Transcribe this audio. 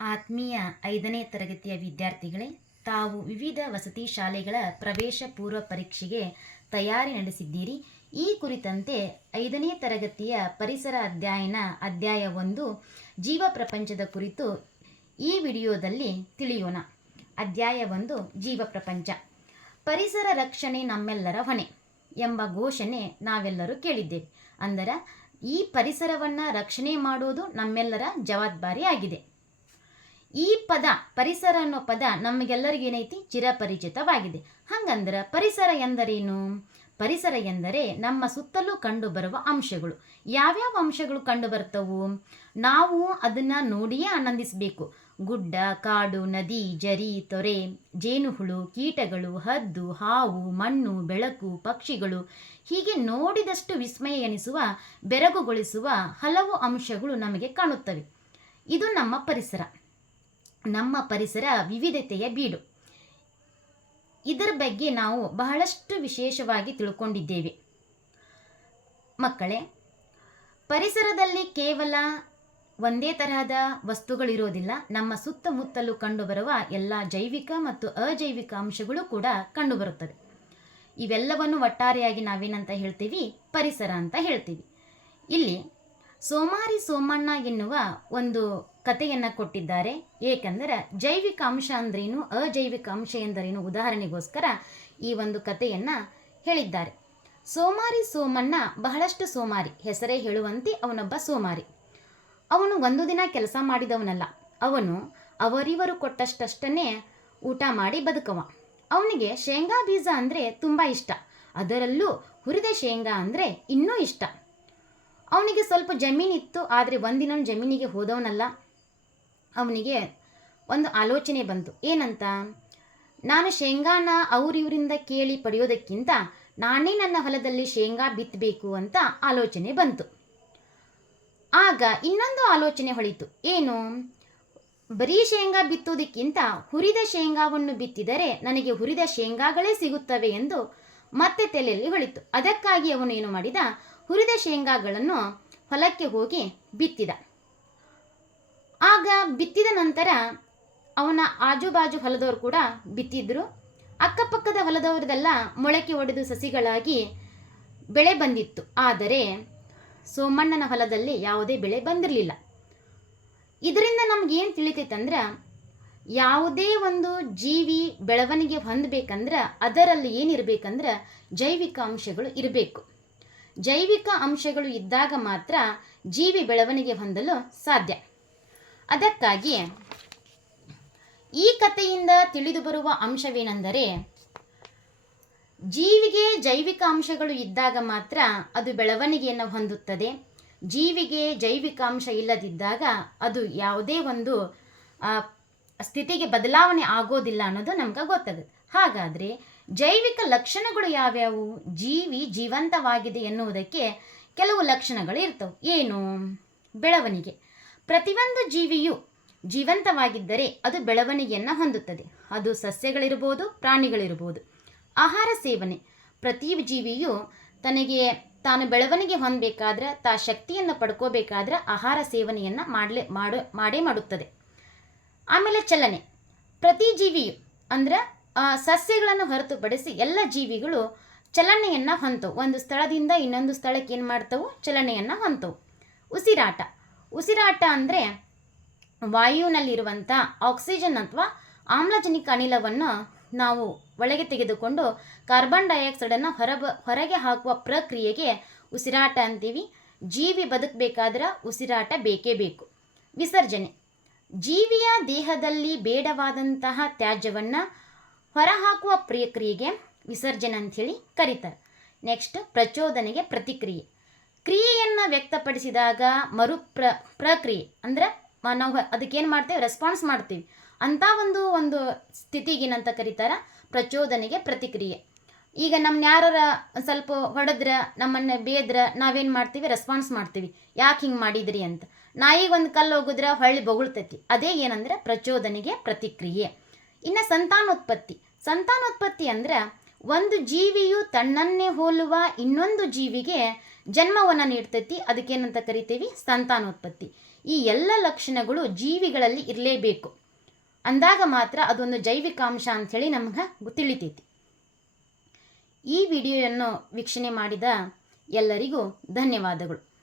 ಆತ್ಮೀಯ ಐದನೇ ತರಗತಿಯ ವಿದ್ಯಾರ್ಥಿಗಳೇ, ತಾವು ವಿವಿಧ ವಸತಿ ಶಾಲೆಗಳ ಪ್ರವೇಶ ಪೂರ್ವ ಪರೀಕ್ಷೆಗೆ ತಯಾರಿ ನಡೆಸಿದ್ದೀರಿ. ಈ ಕುರಿತಂತೆ ಐದನೇ ತರಗತಿಯ ಪರಿಸರ ಅಧ್ಯಯನ ಅಧ್ಯಾಯ ಒಂದು, ಜೀವ ಪ್ರಪಂಚದ ಕುರಿತು ಈ ವಿಡಿಯೋದಲ್ಲಿ ತಿಳಿಯೋಣ. ಅಧ್ಯಾಯ ಒಂದು, ಜೀವ ಪ್ರಪಂಚ. ಪರಿಸರ ರಕ್ಷಣೆ ನಮ್ಮೆಲ್ಲರ ಹೊಣೆ ಎಂಬ ಘೋಷಣೆ ನಾವೆಲ್ಲರೂ ಕೇಳಿದ್ದೇವೆ. ಅಂದರೆ, ಈ ಪರಿಸರವನ್ನು ರಕ್ಷಣೆ ಮಾಡೋದು ನಮ್ಮೆಲ್ಲರ ಜವಾಬ್ದಾರಿ ಆಗಿದೆ ಈ ಪದ, ಪರಿಸರ ಅನ್ನೋ ಪದ ನಮಗೆಲ್ಲರಿಗೂ ಏನೈತಿ? ಚಿರಪರಿಚಿತವಾಗಿದೆ. ಹಂಗಂದ್ರೆ ಪರಿಸರ ಎಂದರೇನು? ಪರಿಸರ ಎಂದರೆ ನಮ್ಮ ಸುತ್ತಲೂ ಕಂಡುಬರುವ ಅಂಶಗಳು. ಯಾವ್ಯಾವ ಅಂಶಗಳು ಕಂಡುಬರ್ತವು? ನಾವು ಅದನ್ನು ನೋಡಿಯೇ ಆನಂದಿಸಬೇಕು. ಗುಡ್ಡ, ಕಾಡು, ನದಿ, ಜರಿ, ತೊರೆ, ಜೇನುಹುಳು, ಕೀಟಗಳು, ಹದ್ದು, ಹಾವು, ಮಣ್ಣು, ಬೆಳಕು, ಪಕ್ಷಿಗಳು. ಹೀಗೆ ನೋಡಿದಷ್ಟು ವಿಸ್ಮಯ ಎನಿಸುವ, ಬೆರಗುಗೊಳಿಸುವ ಹಲವು ಅಂಶಗಳು ನಮಗೆ ಕಾಣುತ್ತವೆ. ಇದು ನಮ್ಮ ಪರಿಸರ. ನಮ್ಮ ಪರಿಸರ ವಿವಿಧತೆಯ ಬೀಡು. ಇದರ ಬಗ್ಗೆ ನಾವು ಬಹಳಷ್ಟು ವಿಶೇಷವಾಗಿ ತಿಳ್ಕೊಂಡಿದ್ದೇವೆ. ಮಕ್ಕಳೇ, ಪರಿಸರದಲ್ಲಿ ಕೇವಲ ಒಂದೇ ತರಹದ ವಸ್ತುಗಳಿರೋದಿಲ್ಲ, ನಮ್ಮ ಸುತ್ತಮುತ್ತಲು ಕಂಡುಬರುವ ಎಲ್ಲ ಜೈವಿಕ ಮತ್ತು ಅಜೈವಿಕ ಅಂಶಗಳು ಕೂಡ ಕಂಡುಬರುತ್ತದೆ ಇವೆಲ್ಲವನ್ನು ಒಟ್ಟಾರೆಯಾಗಿ ನಾವೇನಂತ ಹೇಳ್ತೀವಿ? ಪರಿಸರ ಅಂತ ಹೇಳ್ತೀವಿ. ಇಲ್ಲಿ ಸೋಮಾರಿ ಸೋಮಣ್ಣ ಎನ್ನುವ ಒಂದು ಕಥೆಯನ್ನು ಕೊಟ್ಟಿದ್ದಾರೆ. ಏಕೆಂದರೆ ಜೈವಿಕ ಅಂಶ ಅಂದ್ರೇನು, ಅಜೈವಿಕ ಅಂಶ ಎಂದರೇನು ಉದಾಹರಣೆಗೋಸ್ಕರ ಈ ಒಂದು ಕಥೆಯನ್ನು ಹೇಳಿದ್ದಾರೆ. ಸೋಮಾರಿ ಸೋಮಣ್ಣ ಬಹಳಷ್ಟು ಸೋಮಾರಿ, ಹೆಸರೇ ಹೇಳುವಂತೆ ಅವನೊಬ್ಬ ಸೋಮಾರಿ. ಅವನು ಒಂದು ದಿನ ಕೆಲಸ ಮಾಡಿದವನಲ್ಲ. ಅವನು ಅವರಿವರು ಕೊಟ್ಟಷ್ಟಷ್ಟನ್ನೇ ಊಟ ಮಾಡಿ ಬದುಕವ. ಅವನಿಗೆ ಶೇಂಗಾ ಬೀಜ ಅಂದರೆ ತುಂಬ ಇಷ್ಟ. ಅದರಲ್ಲೂ ಹುರಿದ ಶೇಂಗಾ ಅಂದರೆ ಇನ್ನೂ ಇಷ್ಟ. ಅವನಿಗೆ ಸ್ವಲ್ಪ ಜಮೀನಿತ್ತು, ಆದರೆ ಒಂದಿನ ಜಮೀನಿಗೆ ಹೋದವನಲ್ಲ. ಅವನಿಗೆ ಒಂದು ಆಲೋಚನೆ ಬಂತು. ಏನಂತ? ನಾನು ಶೇಂಗಾನ ಅವರಿವರಿಂದ ಕೇಳಿ ಪಡೆಯೋದಕ್ಕಿಂತ ನಾನೇ ನನ್ನ ಹೊಲದಲ್ಲಿ ಶೇಂಗಾ ಬಿತ್ತಬೇಕು ಅಂತ ಆಲೋಚನೆ ಬಂತು. ಆಗ ಇನ್ನೊಂದು ಆಲೋಚನೆ ಹೊಳಿತು. ಏನು? ಬರೀ ಶೇಂಗಾ ಬಿತ್ತೋದಕ್ಕಿಂತ ಹುರಿದ ಶೇಂಗಾವನ್ನು ಬಿತ್ತಿದರೆ ನನಗೆ ಹುರಿದ ಶೇಂಗಾಗಳೇ ಸಿಗುತ್ತವೆ ಎಂದು ಮತ್ತೆ ತಲೆಯಲ್ಲಿ ಹೊಳಿತು. ಅದಕ್ಕಾಗಿ ಅವನು ಏನು ಮಾಡಿದ? ಹುರಿದ ಶೇಂಗಾಗಳನ್ನು ಹೊಲಕ್ಕೆ ಹೋಗಿ ಬಿತ್ತಿದ. ಆಗ ಬಿತ್ತಿದ ನಂತರ ಅವನ ಆಜುಬಾಜು ಹೊಲದವರು ಕೂಡ ಬಿತ್ತಿದ್ರು. ಅಕ್ಕಪಕ್ಕದ ಹೊಲದವ್ರದೆಲ್ಲ ಮೊಳಕೆ ಒಡೆದು ಸಸಿಗಳಾಗಿ ಬೆಳೆ ಬಂದಿತ್ತು. ಆದರೆ ಸೋಮಣ್ಣನ ಹೊಲದಲ್ಲಿ ಯಾವುದೇ ಬೆಳೆ ಬಂದಿರಲಿಲ್ಲ. ಇದರಿಂದ ನಮಗೇನು ತಿಳಿತೈತಂದ್ರೆ ಯಾವುದೇ ಒಂದು ಜೀವಿ ಬೆಳವಣಿಗೆ ಹೊಂದಬೇಕಂದ್ರೆ ಅದರಲ್ಲಿ ಏನಿರಬೇಕಂದ್ರೆ ಜೈವಿಕ ಅಂಶಗಳು ಇರಬೇಕು. ಜೈವಿಕ ಅಂಶಗಳು ಇದ್ದಾಗ ಮಾತ್ರ ಜೀವಿ ಬೆಳವಣಿಗೆ ಹೊಂದಲು ಸಾಧ್ಯ. ಅದಕ್ಕಾಗಿ ಈ ಕಥೆಯಿಂದ ತಿಳಿದು ಬರುವ ಅಂಶವೇನೆಂದರೆ, ಜೀವಿಗೆ ಜೈವಿಕ ಅಂಶಗಳು ಇದ್ದಾಗ ಮಾತ್ರ ಅದು ಬೆಳವಣಿಗೆಯನ್ನು ಹೊಂದುತ್ತದೆ. ಜೀವಿಗೆ ಜೈವಿಕ ಅಂಶ ಇಲ್ಲದಿದ್ದಾಗ ಅದು ಯಾವುದೇ ಒಂದು ಸ್ಥಿತಿಗೆ ಬದಲಾವಣೆ ಆಗೋದಿಲ್ಲ ಅನ್ನೋದು ನಮ್ಗೆ ಗೊತ್ತಾಗುತ್ತೆ ಹಾಗಾದರೆ ಜೈವಿಕ ಲಕ್ಷಣಗಳು ಯಾವ್ಯಾವು? ಜೀವಿ ಜೀವಂತವಾಗಿದೆ ಎನ್ನುವುದಕ್ಕೆ ಕೆಲವು ಲಕ್ಷಣಗಳು ಇರ್ತವೆ ಏನು? ಬೆಳವಣಿಗೆ. ಪ್ರತಿಯೊಂದು ಜೀವಿಯು ಜೀವಂತವಾಗಿದ್ದರೆ ಅದು ಬೆಳವಣಿಗೆಯನ್ನು ಹೊಂದುತ್ತದೆ. ಅದು ಸಸ್ಯಗಳಿರ್ಬೋದು ಪ್ರಾಣಿಗಳಿರ್ಬೋದು ಆಹಾರ ಸೇವನೆ. ಪ್ರತಿ ಜೀವಿಯು ತನಗೆ ತಾನು ಬೆಳವಣಿಗೆ ಹೊಂದಬೇಕಾದ್ರೆ, ತಾ ಶಕ್ತಿಯನ್ನು ಪಡ್ಕೋಬೇಕಾದ್ರೆ ಆಹಾರ ಸೇವನೆಯನ್ನು ಮಾಡಲೇ, ಮಾಡು, ಮಾಡೇ ಮಾಡುತ್ತದೆ. ಆಮೇಲೆ ಚಲನೆ. ಪ್ರತಿ ಜೀವಿಯು ಅಂದ್ರೆ ಸಸ್ಯಗಳನ್ನು ಹೊರತುಪಡಿಸಿ ಎಲ್ಲ ಜೀವಿಗಳು ಚಲನೆಯನ್ನು ಹೊಂತವು ಒಂದು ಸ್ಥಳದಿಂದ ಇನ್ನೊಂದು ಸ್ಥಳಕ್ಕೆ ಏನು ಮಾಡ್ತವು? ಚಲನೆಯನ್ನು ಹೊಂತವು ಉಸಿರಾಟ. ಉಸಿರಾಟ ಅಂದರೆ ವಾಯುವಿನಲ್ಲಿರುವಂಥ ಆಕ್ಸಿಜನ್ ಅಥವಾ ಆಮ್ಲಜನಕ ಅನಿಲವನ್ನು ನಾವು ಒಳಗೆ ತೆಗೆದುಕೊಂಡು ಕಾರ್ಬನ್ ಡೈಆಕ್ಸೈಡನ್ನು ಹೊರಬ, ಹೊರಗೆ ಹಾಕುವ ಪ್ರಕ್ರಿಯೆಗೆ ಉಸಿರಾಟ ಅಂತೀವಿ. ಜೀವಿ ಬದುಕಬೇಕಾದ್ರೆ ಉಸಿರಾಟ ಬೇಕೇ ಬೇಕು. ವಿಸರ್ಜನೆ. ಜೀವಿಯ ದೇಹದಲ್ಲಿ ಬೇಡವಾದಂತಹ ತ್ಯಾಜ್ಯವನ್ನು ಹೊರಹಾಕುವ ಪ್ರಕ್ರಿಯೆಗೆ ವಿಸರ್ಜನೆ ಅಂಥೇಳಿ ಕರೀತಾರೆ. ನೆಕ್ಸ್ಟ್ ಪ್ರಚೋದನೆಗೆ ಪ್ರತಿಕ್ರಿಯೆ. ಕ್ರಿಯೆಯನ್ನು ವ್ಯಕ್ತಪಡಿಸಿದಾಗ ಮರು ಪ್ರ, ಪ್ರಕ್ರಿಯೆ ಅಂದರೆ ನಾವು ಅದಕ್ಕೇನು ಮಾಡ್ತೇವೆ? ರೆಸ್ಪಾನ್ಸ್ ಮಾಡ್ತೀವಿ. ಅಂಥ ಒಂದು ಒಂದು ಸ್ಥಿತಿಗೇನಂತ ಕರೀತಾರೆ? ಪ್ರಚೋದನೆಗೆ ಪ್ರತಿಕ್ರಿಯೆ. ಈಗ ನಮ್ಮ ಯಾರ ಸ್ವಲ್ಪ ಹೊಡೆದ್ರ, ನಮ್ಮನ್ನು ಬೇದ್ರ ನಾವೇನು ಮಾಡ್ತೀವಿ? ರೆಸ್ಪಾನ್ಸ್ ಮಾಡ್ತೀವಿ. ಯಾಕೆ ಹಿಂಗೆ ಮಾಡಿದ್ರಿ ಅಂತ. ನಾಯಿಗೆ ಒಂದು ಕಲ್ಲು ಹೋಗಿದ್ರೆ ಹೊಳ್ಳಿ ಬೊಗಳ್ತೈತಿ. ಅದೇ ಏನಂದ್ರೆ ಪ್ರಚೋದನೆಗೆ ಪ್ರತಿಕ್ರಿಯೆ. ಇನ್ನು ಸಂತಾನೋತ್ಪತ್ತಿ. ಸಂತಾನೋತ್ಪತ್ತಿ ಅಂದ್ರೆ ಒಂದು ಜೀವಿಯು ತನ್ನನ್ನೇ ಹೋಲುವ ಇನ್ನೊಂದು ಜೀವಿಗೆ ಜನ್ಮವನ್ನು ನೀಡ್ತೈತಿ. ಅದಕ್ಕೇನಂತ ಕರಿತೀವಿ? ಸಂತಾನೋತ್ಪತ್ತಿ. ಈ ಎಲ್ಲ ಲಕ್ಷಣಗಳು ಜೀವಿಗಳಲ್ಲಿ ಇರಲೇಬೇಕು. ಅಂದಾಗ ಮಾತ್ರ ಅದೊಂದು ಜೈವಿಕಾಂಶ ಅಂಥೇಳಿ ನಮ್ಗೆ ತಿಳಿತೈತಿ. ಈ ವಿಡಿಯೋವನ್ನು ವೀಕ್ಷಣೆ ಮಾಡಿದ ಎಲ್ಲರಿಗೂ ಧನ್ಯವಾದಗಳು.